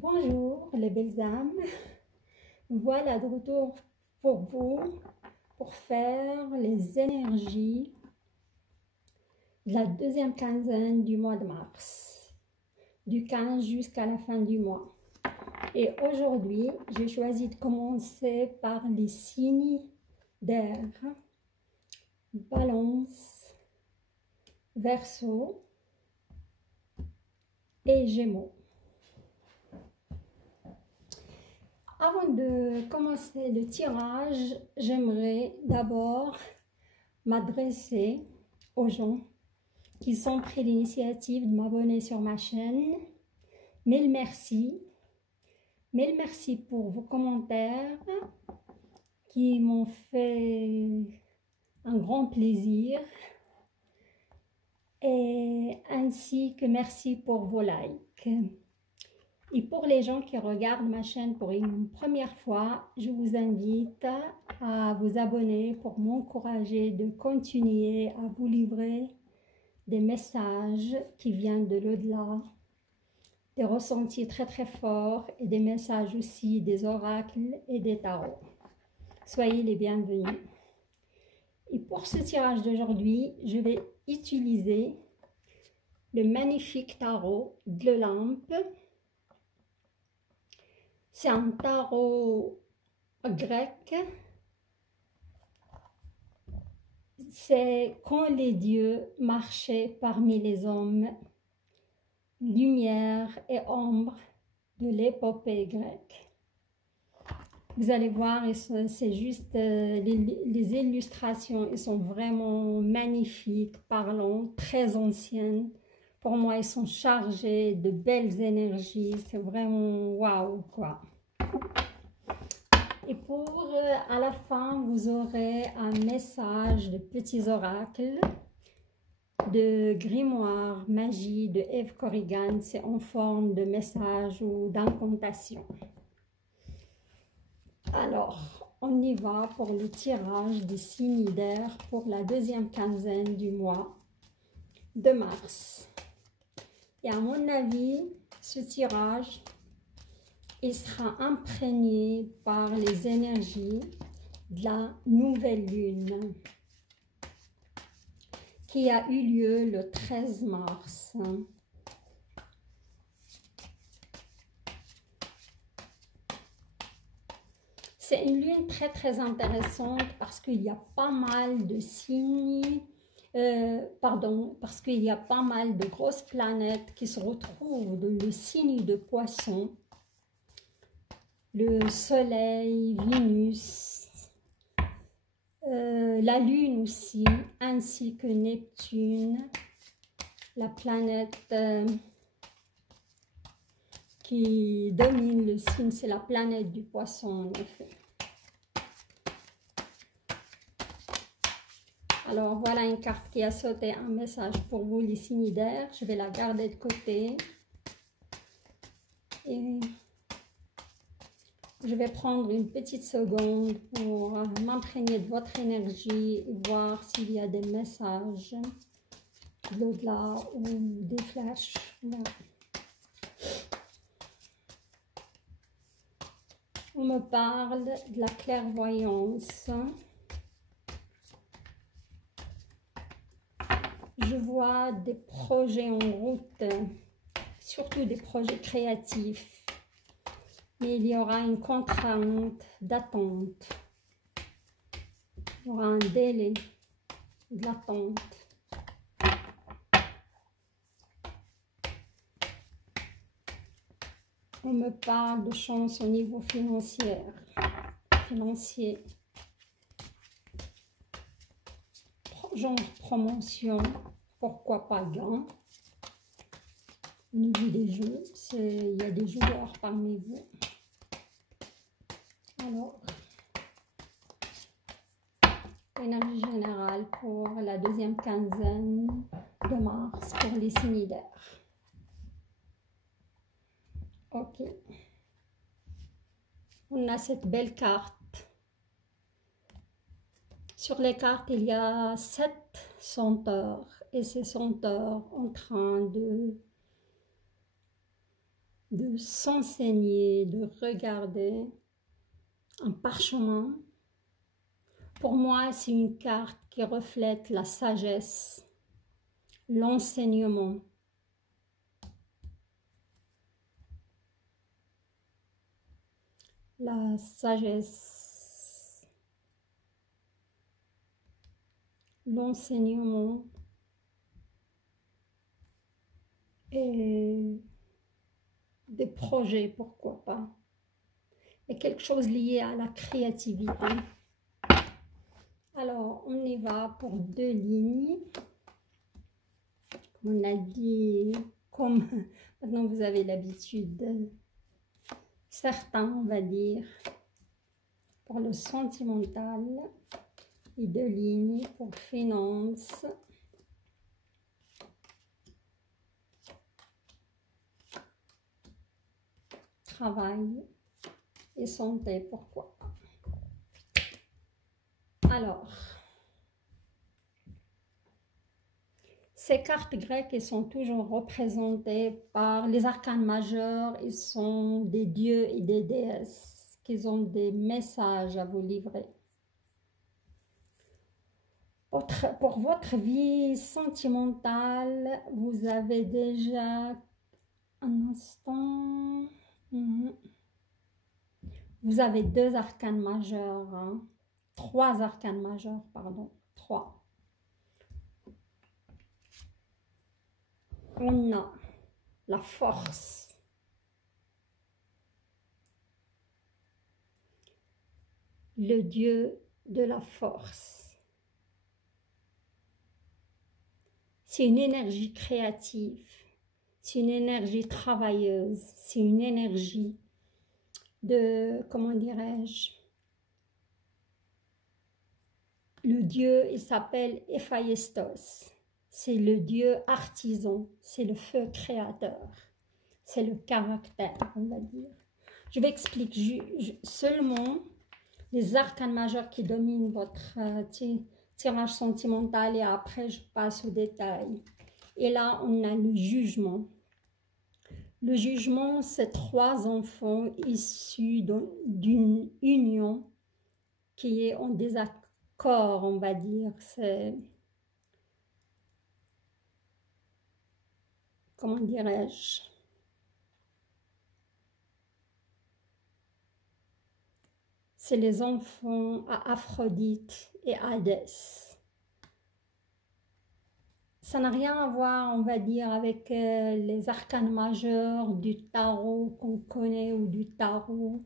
Bonjour les belles âmes, voilà de retour pour vous pour faire les énergies de la deuxième quinzaine du mois de mars, du 15 jusqu'à la fin du mois. Et aujourd'hui, j'ai choisi de commencer par les signes d'air, Balance, Verseau et Gémeaux. Avant de commencer le tirage, j'aimerais d'abord m'adresser aux gens qui ont pris l'initiative de m'abonner sur ma chaîne. Mille merci. Mille merci pour vos commentaires qui m'ont fait un grand plaisir. Et ainsi que merci pour vos likes. Et pour les gens qui regardent ma chaîne pour une première fois, je vous invite à vous abonner pour m'encourager de continuer à vous livrer des messages qui viennent de l'au-delà, des ressentis très très forts et des messages aussi des oracles et des tarots. Soyez les bienvenus. Et pour ce tirage d'aujourd'hui, je vais utiliser le magnifique tarot de l'Olympe. C'est un tarot grec. C'est quand les dieux marchaient parmi les hommes, lumière et ombre de l'épopée grecque. Vous allez voir, c'est juste les illustrations, elles sont vraiment magnifiques, parlantes, très anciennes. Pour moi, elles sont chargées de belles énergies. C'est vraiment waouh, quoi. Et pour à la fin, vous aurez un message de petits oracles, de grimoire, magie, de Eve Corrigan. C'est en forme de message ou d'incantation. Alors, on y va pour le tirage des signes d'air pour la deuxième quinzaine du mois de mars. Et à mon avis, ce tirage, il sera imprégné par les énergies de la nouvelle lune qui a eu lieu le 13 mars. C'est une lune très très intéressante parce qu'il y a pas mal de signes, parce qu'il y a pas mal de grosses planètes qui se retrouvent dans le signe de Poisson. Le Soleil, Vénus, la Lune aussi, ainsi que Neptune, la planète qui domine le signe, c'est la planète du Poisson en effet. Alors voilà une carte qui a sauté, un message pour vous les signes d'air. Je vais la garder de côté. Et je vais prendre une petite seconde pour m'imprégner de votre énergie et voir s'il y a des messages de l'au-delà ou des flashs. Voilà. On me parle de la clairvoyance. Je vois des projets en route, surtout des projets créatifs. Mais il y aura une contrainte d'attente. Il y aura un délai d'attente. On me parle de chance au niveau financier. Genre promotion, pourquoi pas gain. Au niveau des jeux, il y a des joueurs parmi vous. Alors, énergie générale pour la deuxième quinzaine de mars pour les signes d'air. Ok. On a cette belle carte. Sur les cartes, il y a 7 centaures. Et ces centaures en train de de s'enseigner, de regarder un parchemin. Pour moi, c'est une carte qui reflète la sagesse, l'enseignement. La sagesse, l'enseignement et des projets, pourquoi pas. Et quelque chose lié à la créativité. Alors, on y va pour 2 lignes. On a dit, comme maintenant vous avez l'habitude, certains, on va dire, pour le sentimental et 2 lignes pour finance, travail et santé, pourquoi pas. Alors, ces cartes grecques, elles sont toujours représentées par les arcanes majeurs. Ils sont des dieux et des déesses qui ont des messages à vous livrer. Pour votre vie sentimentale, vous avez déjà un instant. Vous avez 2 arcanes majeurs, hein? 3 arcanes majeurs, pardon, 3. On a la force, le dieu de la force. C'est une énergie créative, c'est une énergie travailleuse, c'est une énergie de, comment dirais-je, le dieu, il s'appelle Héphaïstos. C'est le dieu artisan, c'est le feu créateur, c'est le caractère, on va dire. Je vais expliquer seulement les arcanes majeurs qui dominent votre tirage sentimental et après je passe aux détails. Et là, on a le jugement. Le jugement, c'est 3 enfants issus d'une union qui est en désaccord, on va dire. C'est, comment dirais-je, c'est les enfants à Aphrodite et Hadès. Ça n'a rien à voir, on va dire, avec les arcanes majeurs du tarot qu'on connaît ou du tarot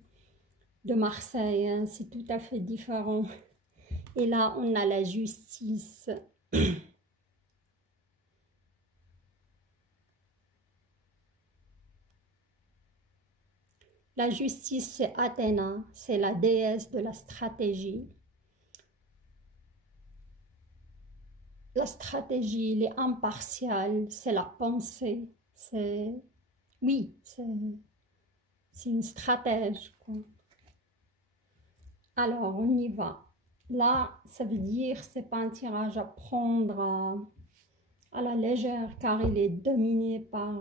de Marseille, hein. C'est tout à fait différent. Et là, on a la justice. La justice, c'est Athéna, c'est la déesse de la stratégie. La stratégie, elle est impartiale, c'est la pensée. Oui, c'est une stratège, quoi. Alors, on y va. Là, ça veut dire c'est pas un tirage à prendre à la légère, car il est dominé par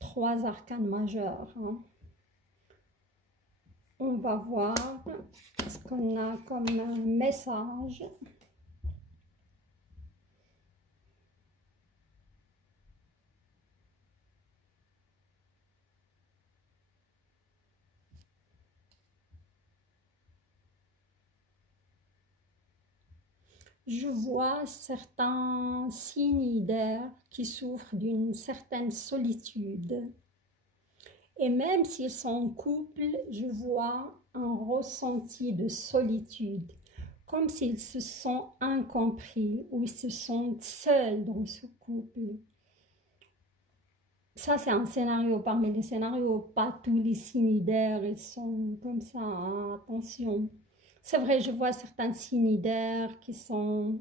3 arcanes majeurs, hein. On va voir ce qu'on a comme message. Je vois certains signes d'air qui souffrent d'une certaine solitude. Et même s'ils sont en couple, je vois un ressenti de solitude, comme s'ils se sont incompris ou ils se sentent seuls dans ce couple. Ça, c'est un scénario parmi les scénarios. Pas tous les signes d'air, ils sont comme ça, hein, attention. C'est vrai, je vois certains signes d'air qui sont...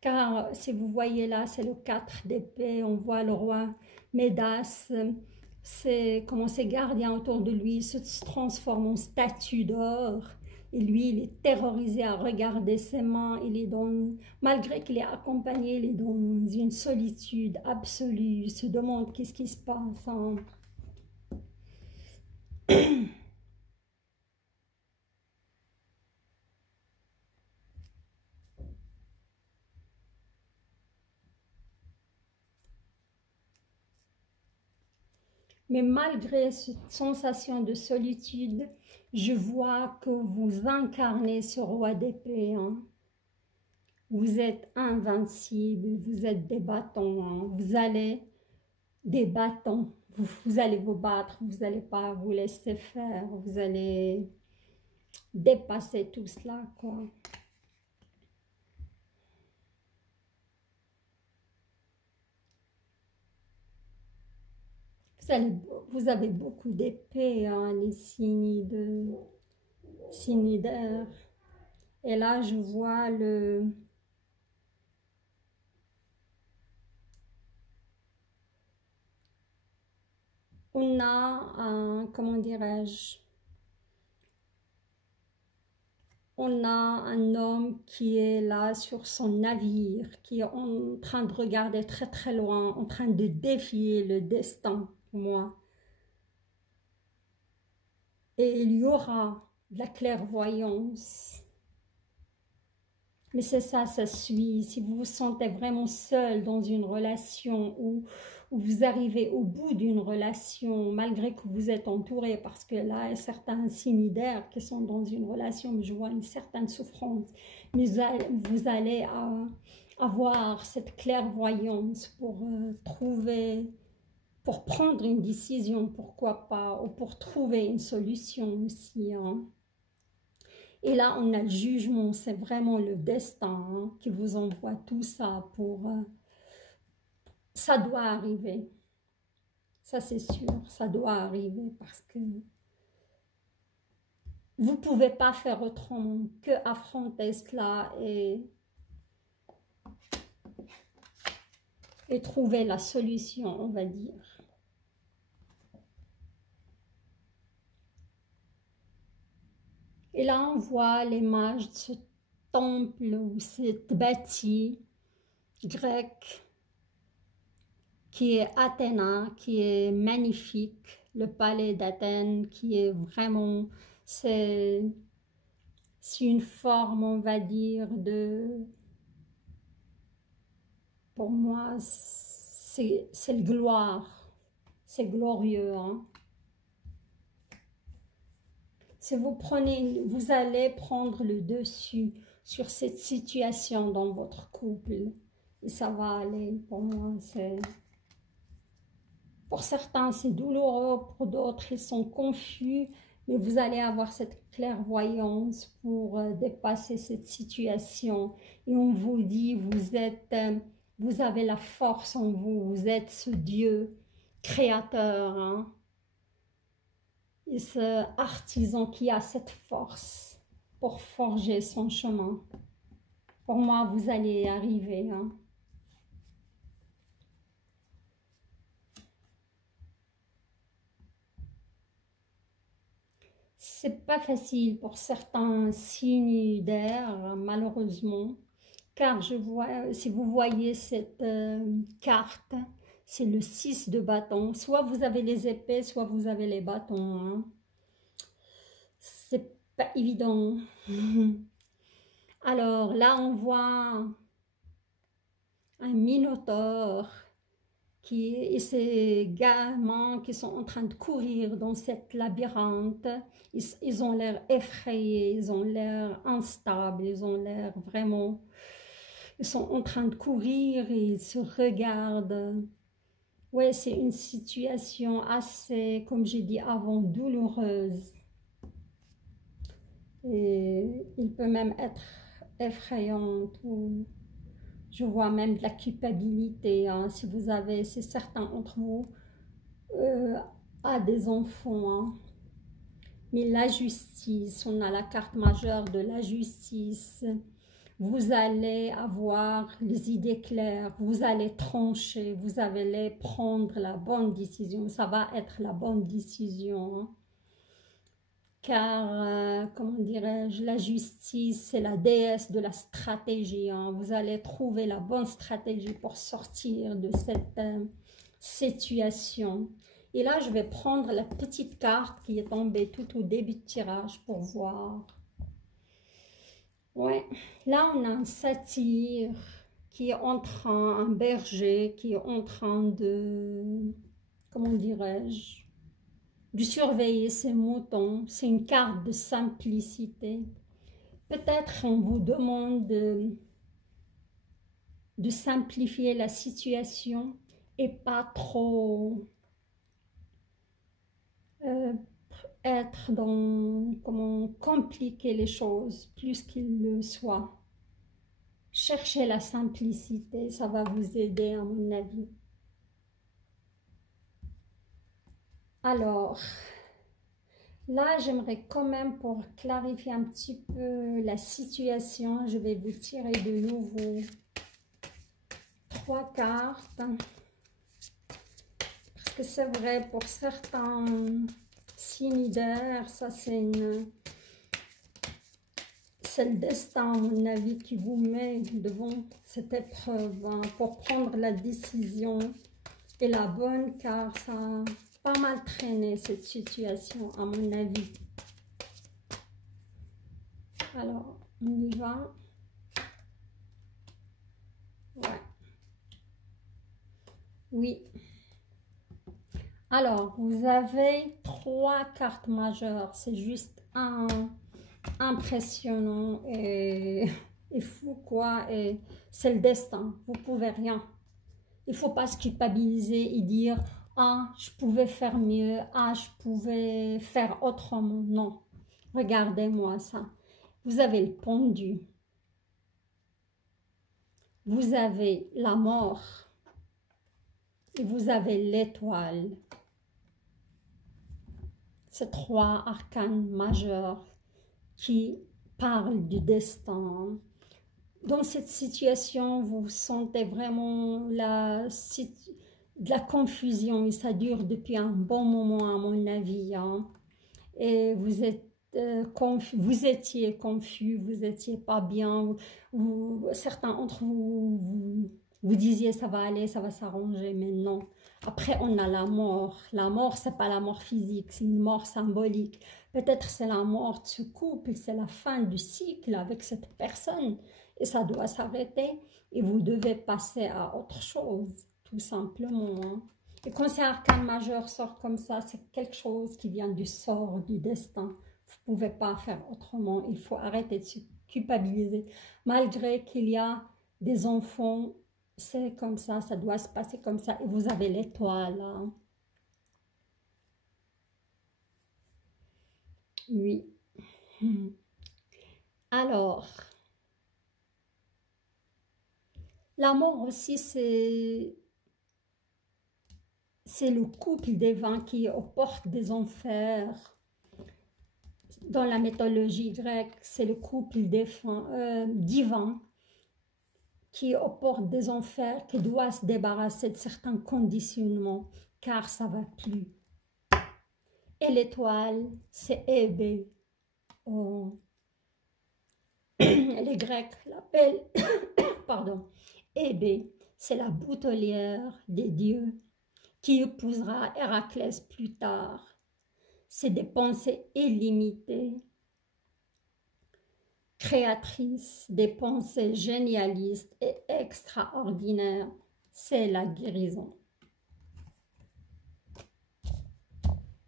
Car si vous voyez là, c'est le 4 d'épée, on voit le roi Médas, c'est comment ses gardiens autour de lui se transforment en statue d'or. Et lui, il est terrorisé à regarder ses mains. Il est malgré qu'il est accompagné, il est dans une solitude absolue. Il se demande qu'est-ce qui se passe, hein. Mais malgré cette sensation de solitude, je vois que vous incarnez ce roi d'épée. Hein. Vous êtes invincible, vous êtes des bâtons. Hein. Vous allez des bâtons. Vous allez vous battre, vous n'allez pas vous laisser faire. Vous allez dépasser tout cela, quoi. Vous avez beaucoup d'épées, hein, les signes d'air. Et là, je vois on a un, comment dirais-je, on a un homme qui est là sur son navire, qui est en train de regarder très très loin, en train de défier le destin, pour moi. Et il y aura de la clairvoyance. Mais c'est ça, ça suit. Si vous vous sentez vraiment seul dans une relation où vous arrivez au bout d'une relation, malgré que vous êtes entouré, parce que là, il y a certains signes d'air qui sont dans une relation, mais je vois une certaine souffrance. Mais vous allez avoir cette clairvoyance pour trouver, pour prendre une décision, pourquoi pas, ou pour trouver une solution aussi, hein. Et là, on a le jugement, c'est vraiment le destin, hein, qui vous envoie tout ça pour... ça doit arriver. Ça, c'est sûr, ça doit arriver parce que vous ne pouvez pas faire autrement que affronter cela et trouver la solution, on va dire. Et là, on voit l'image de ce temple ou cette bâtie grecque qui est Athéna, qui est magnifique, le palais d'Athènes qui est vraiment, c'est une forme, on va dire, pour moi, c'est le gloire, c'est glorieux. Hein. Si vous allez prendre le dessus sur cette situation dans votre couple, et ça va aller, pour moi, c'est... Pour certains, c'est douloureux, pour d'autres, ils sont confus, mais vous allez avoir cette clairvoyance pour dépasser cette situation. Et on vous dit, vous avez la force en vous, vous êtes ce Dieu créateur, hein, et ce artisan qui a cette force pour forger son chemin. Pour moi, vous allez y arriver, hein. C'est pas facile pour certains signes d'air, malheureusement, car je vois, si vous voyez cette carte, c'est le 6 de bâton. Soit vous avez les épées, soit vous avez les bâtons. Hein. C'est pas évident. Alors là, on voit un minotaure et ces gamins qui sont en train de courir dans cette labyrinthe, ils ont l'air effrayés, ils ont l'air instables, ils ont l'air vraiment... Ils sont en train de courir et ils se regardent. Ouais, c'est une situation assez, comme j'ai dit avant, douloureuse. Et il peut même être effrayante ou... Je vois même de la culpabilité, hein, si certains d'entre vous a des enfants. Hein. Mais la justice, on a la carte majeure de la justice. Vous allez avoir les idées claires, vous allez trancher, vous allez prendre la bonne décision. Ça va être la bonne décision. Hein. Car, comment dirais-je, la justice, c'est la déesse de la stratégie. Hein. Vous allez trouver la bonne stratégie pour sortir de cette situation. Et là, je vais prendre la petite carte qui est tombée tout au début de tirage pour voir. Ouais, là, on a un satyre qui est en train, un berger qui est en train de, comment dirais-je, de surveiller ses moutons. C'est une carte de simplicité. Peut-être on vous demande de simplifier la situation et pas trop être dans, comment compliquer les choses plus qu'il le soit. Cherchez la simplicité, ça va vous aider à mon avis. Alors, là j'aimerais quand même pour clarifier un petit peu la situation, je vais vous tirer de nouveau 3 cartes. Parce que c'est vrai, pour certains signes d'air, ça c'est le destin, à mon avis, qui vous met devant cette épreuve hein, pour prendre la décision et la bonne, car ça a pas mal traîné cette situation, à mon avis. Alors, on y va. Ouais. Oui. Alors, vous avez 3 cartes majeures. C'est juste impressionnant et fou quoi. Et c'est le destin. Vous pouvez rien. Il ne faut pas se culpabiliser et dire « Ah, je pouvais faire mieux. Ah, je pouvais faire autrement. » Non. Regardez-moi ça. Vous avez le pendu. Vous avez la mort. Et vous avez l'étoile. Ces 3 arcanes majeurs qui parlent du destin. Dans cette situation, vous sentez vraiment de la confusion et ça dure depuis un bon moment à mon avis. Hein. Et vous êtes vous étiez confus, vous n'étiez pas bien. Certains d'entre vous disiez ça va aller, ça va s'arranger, mais non. Après, on a la mort. La mort, ce n'est pas la mort physique, c'est une mort symbolique. Peut-être c'est la mort de ce couple, c'est la fin du cycle avec cette personne. Et ça doit s'arrêter et vous devez passer à autre chose, tout simplement. Hein. Et quand c'est arcane majeur sort comme ça, c'est quelque chose qui vient du sort, du destin. Vous ne pouvez pas faire autrement. Il faut arrêter de se culpabiliser. Malgré qu'il y a des enfants, c'est comme ça doit se passer comme ça. Et vous avez l'étoile. Hein. Oui. Alors, l'amour aussi, c'est le couple défunt qui est aux portes des enfers. Dans la mythologie grecque, c'est le couple divin qui est aux portes des enfers, qui doit se débarrasser de certains conditionnements, car ça ne va plus. Et l'étoile, c'est Hébé. Oh. Les Grecs l'appellent, pardon, Hébé, c'est la boutelière des dieux qui épousera Héraclès plus tard. C'est des pensées illimitées, créatrices, des pensées génialistes et extraordinaires. C'est la guérison.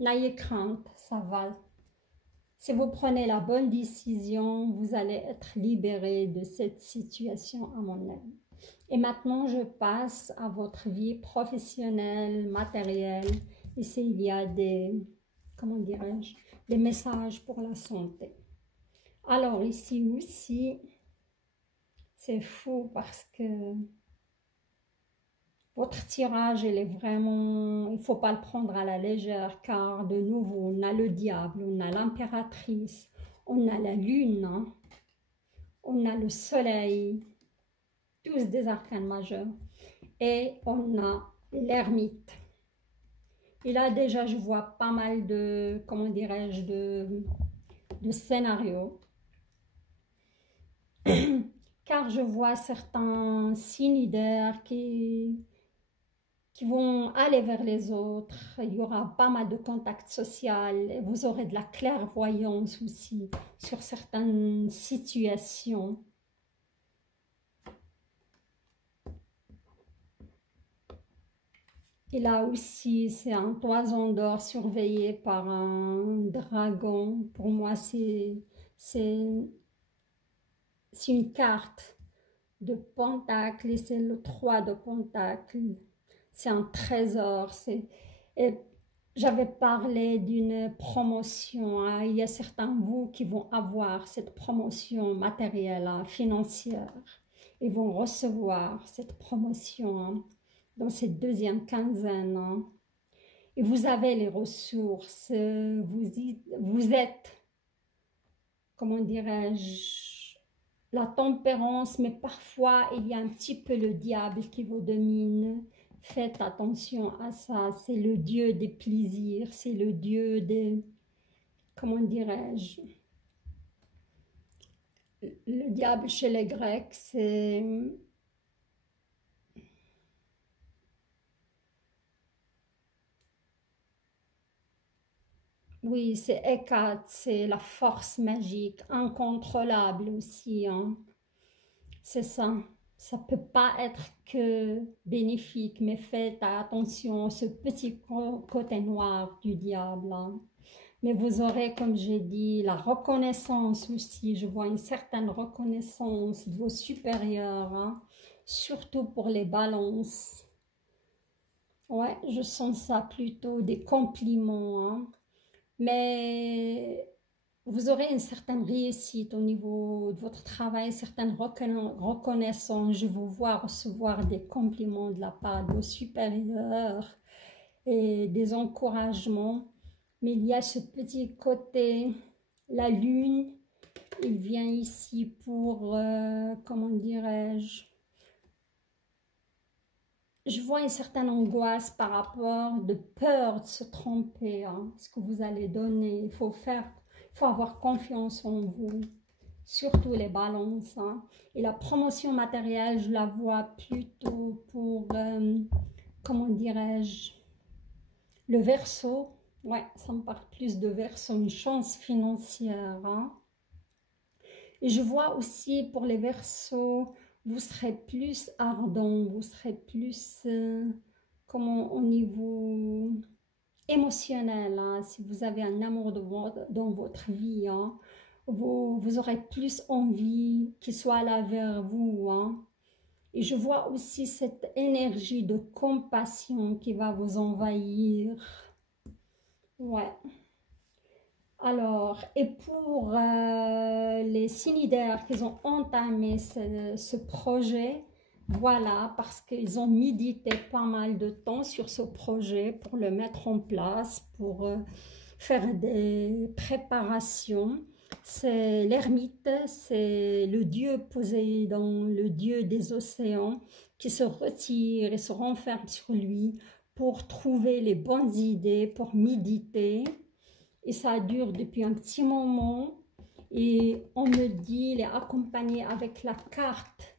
N'ayez crainte, ça va. Si vous prenez la bonne décision, vous allez être libéré de cette situation, à mon avis. Et maintenant, je passe à votre vie professionnelle, matérielle. Ici, il y a des, comment dirais-je, des messages pour la santé. Alors, ici aussi, c'est fou parce que votre tirage, il est vraiment, il ne faut pas le prendre à la légère, car de nouveau, on a le diable, on a l'impératrice, on a la lune, hein, on a le soleil, tous des arcanes majeurs, et on a l'ermite. Et là, déjà, je vois pas mal de, comment dirais-je, de scénarios. Car je vois certains signes d'air qui qui vont aller vers les autres. Il y aura pas mal de contacts sociaux. Vous aurez de la clairvoyance aussi sur certaines situations. Et là aussi, c'est un toison d'or surveillé par un dragon. Pour moi, c'est une carte de pentacle et c'est le 3 de pentacle. C'est un trésor. J'avais parlé d'une promotion. Hein. Il y a certains de vous qui vont avoir cette promotion matérielle, hein, financière. Ils vont recevoir cette promotion hein, dans cette deuxième quinzaine. Hein. Et vous avez les ressources. Vous êtes, comment dirais-je, la tempérance, mais parfois il y a un petit peu le diable qui vous domine. Faites attention à ça, c'est le dieu des plaisirs, c'est le dieu des, comment dirais-je, le diable chez les Grecs, c'est, oui, c'est Hécate, c'est la force magique, incontrôlable aussi, hein. C'est ça. Ça ne peut pas être que bénéfique, mais faites attention à ce petit côté noir du diable. Hein. Mais vous aurez, comme j'ai dit, la reconnaissance aussi. Je vois une certaine reconnaissance de vos supérieurs, hein, surtout pour les balances. Ouais, je sens ça plutôt des compliments. Hein. Mais vous aurez une certaine réussite au niveau de votre travail, une certaine reconnaissance. Je vous vois recevoir des compliments de la part de vos supérieurs et des encouragements. Mais il y a ce petit côté, la lune, il vient ici pour, comment dirais-je, je vois une certaine angoisse par rapport de peur de se tromper, hein, ce que vous allez donner. Il faut avoir confiance en vous, surtout les balances. Hein. Et la promotion matérielle, je la vois plutôt pour, comment dirais-je, le Verseau. Ouais, ça me parle plus de Verseau, une chance financière. Hein. Et je vois aussi pour les Verseaux, vous serez plus ardent, vous serez plus, comment, au niveau émotionnel, hein, si vous avez un amour dans votre vie, hein, vous aurez plus envie qu'il soit là vers vous. Hein. Et je vois aussi cette énergie de compassion qui va vous envahir. Ouais. Alors, et pour les cinidaires qui ont entamé ce projet, voilà, parce qu'ils ont médité pas mal de temps sur ce projet pour le mettre en place, pour faire des préparations. C'est l'ermite, c'est le dieu Poséidon, le dieu des océans, qui se retire et se renferme sur lui pour trouver les bonnes idées, pour méditer. Et ça dure depuis un petit moment. Et on me dit, il est accompagné avec la carte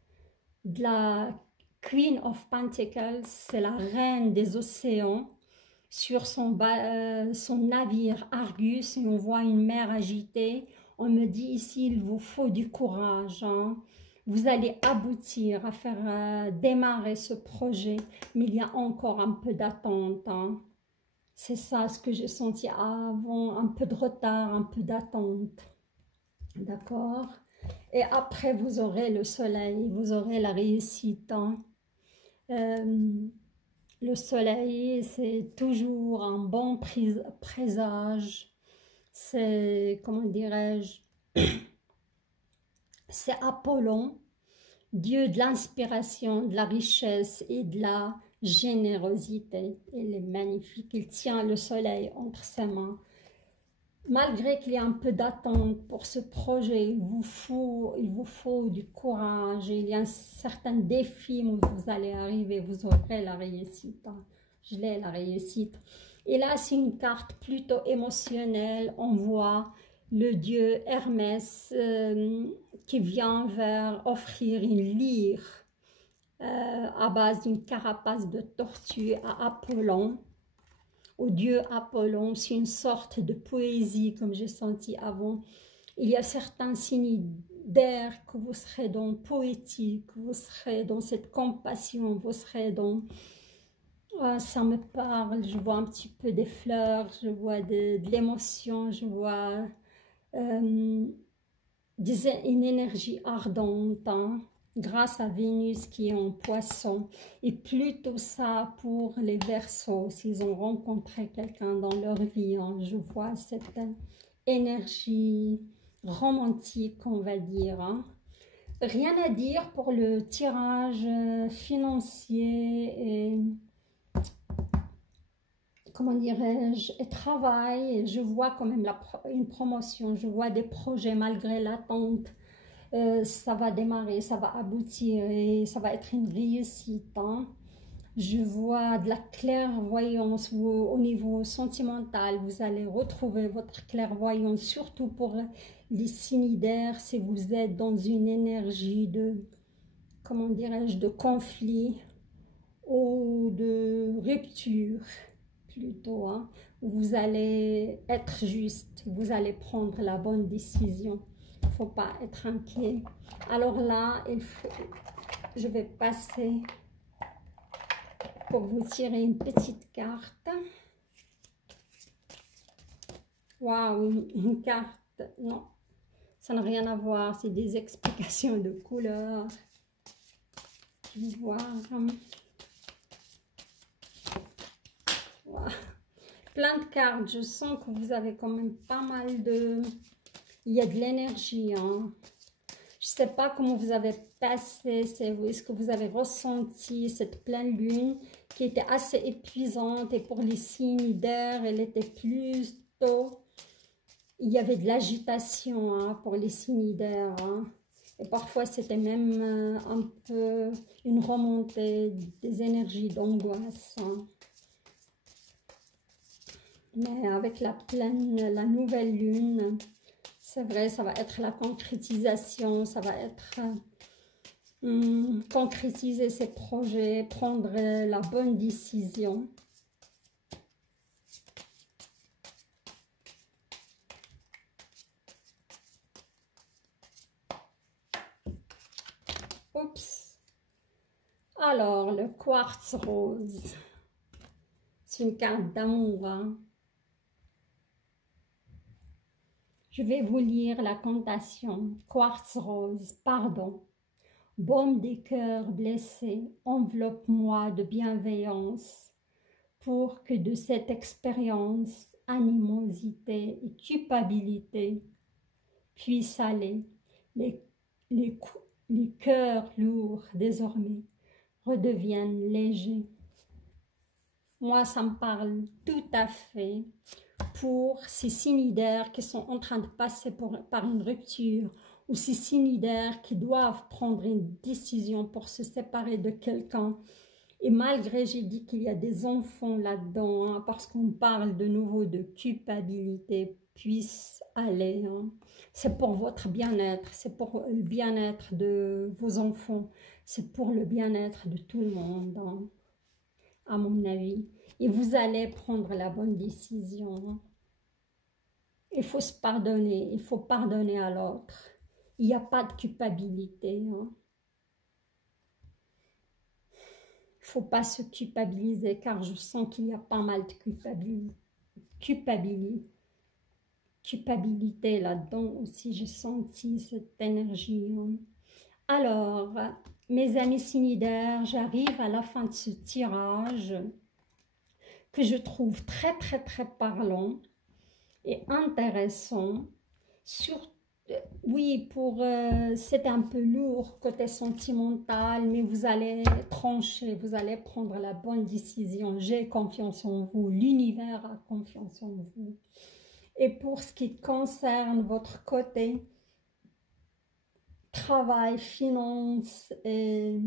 de la Queen of Pentacles, c'est la reine des océans, sur son navire Argus, et on voit une mer agitée. On me dit ici, il vous faut du courage. Hein. Vous allez aboutir à faire démarrer ce projet, mais il y a encore un peu d'attente. Hein. C'est ça ce que j'ai senti avant, un peu de retard, un peu d'attente. D'accord? Et après, vous aurez le soleil, vous aurez la réussite. Hein. Le soleil, c'est toujours un bon présage. C'est, comment dirais-je, c'est Apollon, dieu de l'inspiration, de la richesse et de la générosité. Il est magnifique, il tient le soleil entre ses mains. Malgré qu'il y a un peu d'attente pour ce projet, il vous faut du courage. Il y a un certain défi où vous allez arriver, vous aurez la réussite. Hein. Je l'ai, la réussite. Et là, c'est une carte plutôt émotionnelle. On voit le dieu Hermès qui vient vers offrir une lyre à base d'une carapace de tortue à Apollon, au dieu Apollon. C'est une sorte de poésie comme j'ai senti avant. Il y a certains signes d'air que vous serez dans poétique, vous serez dans cette compassion, vous serez dans... ça me parle, je vois un petit peu des fleurs, je vois de l'émotion, je vois une énergie ardente, hein, grâce à Vénus qui est en poisson. Et plutôt ça pour les Verseaux, s'ils ont rencontré quelqu'un dans leur vie, hein, je vois cette énergie romantique, on va dire. Hein. Rien à dire pour le tirage financier et, comment dirais-je, et travail. Je vois quand même une promotion, je vois des projets malgré l'attente. Ça va démarrer, ça va aboutir et ça va être une réussite. Hein. Je vois de la clairvoyance au niveau sentimental. Vous allez retrouver votre clairvoyance, surtout pour les signes d'air, si vous êtes dans une énergie de, comment dirais-je, de conflit ou de rupture plutôt. Hein. Vous allez être juste, vous allez prendre la bonne décision. Il ne faut pas être inquiet. Alors là, je vais passer pour vous tirer une petite carte. Waouh, une carte, non, ça n'a rien à voir, c'est des explications de couleurs. Je vais voir. Wow. Plein de cartes, je sens que vous avez quand même pas mal de... Il y a de l'énergie, hein. Je ne sais pas comment vous avez passé, est-ce que vous avez ressenti cette pleine lune qui était assez épuisante et pour les signes d'air, elle était plus tôt. Il y avait de l'agitation hein, pour les signes d'air. Hein. Et parfois, c'était même un peu une remontée des énergies d'angoisse. Hein. Mais avec la nouvelle lune, c'est vrai, ça va être la concrétisation, ça va être concrétiser ses projets, prendre la bonne décision. Oups. Alors, le quartz rose. C'est une carte d'amour. Hein. Je vais vous lire la cantation. Quartz rose, pardon. Baume des cœurs blessés, enveloppe-moi de bienveillance pour que de cette expérience, animosité et culpabilité puissent aller. Les cœurs lourds désormais redeviennent légers. Moi, ça me parle tout à fait pour ces signes d'air qui sont en train de passer par une rupture ou ces signes d'air qui doivent prendre une décision pour se séparer de quelqu'un. Et malgré, j'ai dit qu'il y a des enfants là-dedans, hein, parce qu'on parle de nouveau de culpabilité, puisse aller. Hein. C'est pour votre bien-être, c'est pour le bien-être de vos enfants, c'est pour le bien-être de tout le monde, hein, à mon avis. Et vous allez prendre la bonne décision. Hein. Il faut se pardonner, il faut pardonner à l'autre. Il n'y a pas de culpabilité. Hein. Il ne faut pas se culpabiliser car je sens qu'il y a pas mal de culpabilité là-dedans aussi. J'ai senti cette énergie. Hein. Alors, mes amis signidaires, j'arrive à la fin de ce tirage que je trouve très parlant et intéressant. Oui, c'était un peu lourd côté sentimental, mais vous allez trancher, vous allez prendre la bonne décision. J'ai confiance en vous, l'univers a confiance en vous. Et pour ce qui concerne votre côté travail, finance et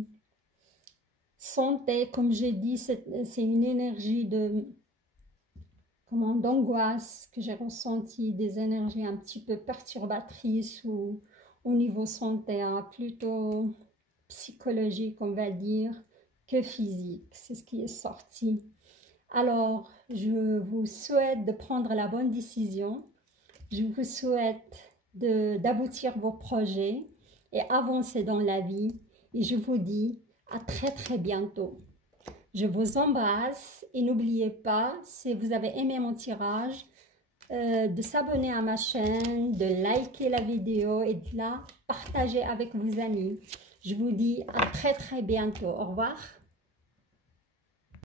santé, comme j'ai dit, c'est une énergie d'angoisse que j'ai ressenti, des énergies un petit peu perturbatrices ou au niveau santé, hein, plutôt psychologique, on va dire, que physique. C'est ce qui est sorti. Alors, je vous souhaite de prendre la bonne décision. Je vous souhaite d'aboutir vos projets et avancer dans la vie. Et je vous dis à très bientôt. Je vous embrasse et n'oubliez pas, si vous avez aimé mon tirage, de s'abonner à ma chaîne, de liker la vidéo et de la partager avec vos amis. Je vous dis à très bientôt. Au revoir.